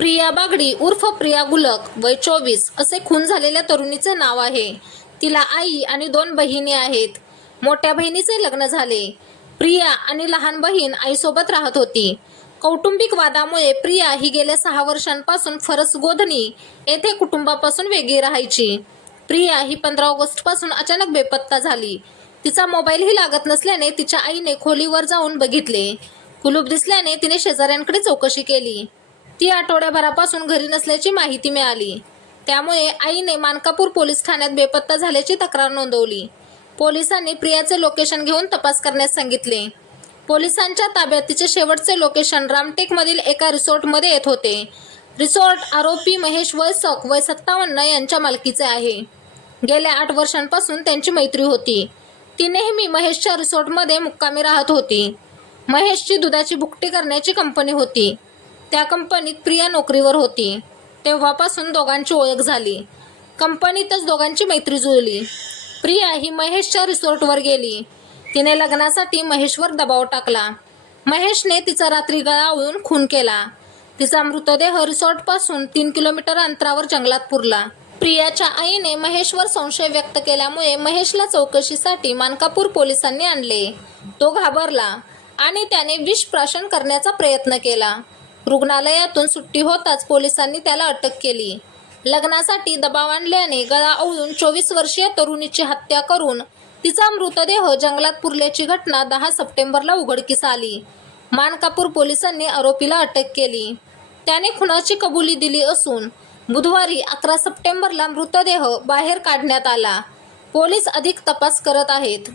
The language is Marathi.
प्रिया बागडी उर्फ प्रिया गुलक वय चोवीस असे खून झालेल्या तरुणीचे नाव आहे. तिला आई आणि दोन बहिणी आहेत. मोठ्या बहिणीचे लग्न झाले. प्रिया आणि लहान बहीण आईसोबत राहत होती. कौटुंबिक वादामुळे प्रिया ही गेल्या सहा वर्षांपासून फरस गोधनी येथे कुटुंबापासून वेगळी राहायची. प्रिया ही पंधरा ऑगस्टपासून अचानक बेपत्ता झाली. तिचा मोबाईलही लागत नसल्याने तिच्या आईने खोलीवर जाऊन बघितले. कुलूप दिसल्याने तिने शेजाऱ्यांकडे चौकशी केली. ती आठवड्याभरापासून घरी नसल्याची माहिती मिळाली. त्यामुळे आईने मानकापूर पोलीस ठाण्यात बेपत्ता झाल्याची तक्रार नोंदवली. पोलिसांनी प्रियाचे लोकेशन घेऊन तपास करण्यास सांगितले. पोलिसांच्या ताब्यात तिचे शेवटचे लोकेशन रामटेकमधील एका रिसॉर्टमध्ये येत होते. रिसॉर्ट आरोपी महेश वैसक वय सत्तावन्न यांच्या मालकीचे आहे. गेल्या आठ वर्षांपासून त्यांची मैत्री होती. ती नेहमी महेशच्या रिसॉर्टमध्ये मुक्कामी राहत होती. महेशची दुधाची भुकटी करण्याची कंपनी होती. त्या कंपनीत प्रिया नोकरीवर होती. तेव्हापासून दोघांची ओळख झाली. कंपनीतच दोघांची मैत्री जुळली. प्रिया ही महेशच्या रिसॉर्टवर गेली. तिने लग्नासाठी महेशवर दबाव टाकला. महेशने तिचा रात्री गळा खून केला. तिचा मृतदेह रिसॉर्टपासून तीन किलोमीटर अंतरावर जंगलात पुरला. प्रियाच्या आईने महेशवर संशय व्यक्त केल्यामुळे महेशला चौकशीसाठी मानकापूर पोलिसांनी आणले. तो घाबरला आणि त्याने विष प्राशन करण्याचा प्रयत्न केला. रुग्णालयातून सुट्टी होताच पोलिसांनी त्याला अटक केली. लग्नासाठी दबाव आणल्याने गळा ओळून चोवीस वर्षीय तरुणीची हत्या करून तिचा मृतदेह जंगलात पुरल्याची घटना दहा सप्टेंबरला उघडकीस आली. मानकापूर पोलिसांनी आरोपीला अटक केली. त्याने खुनाची कबुली दिली असून बुधवारी अकरा सप्टेंबरला मृतदेह बाहेर काढण्यात आला. पोलीस अधिक तपास करत आहेत.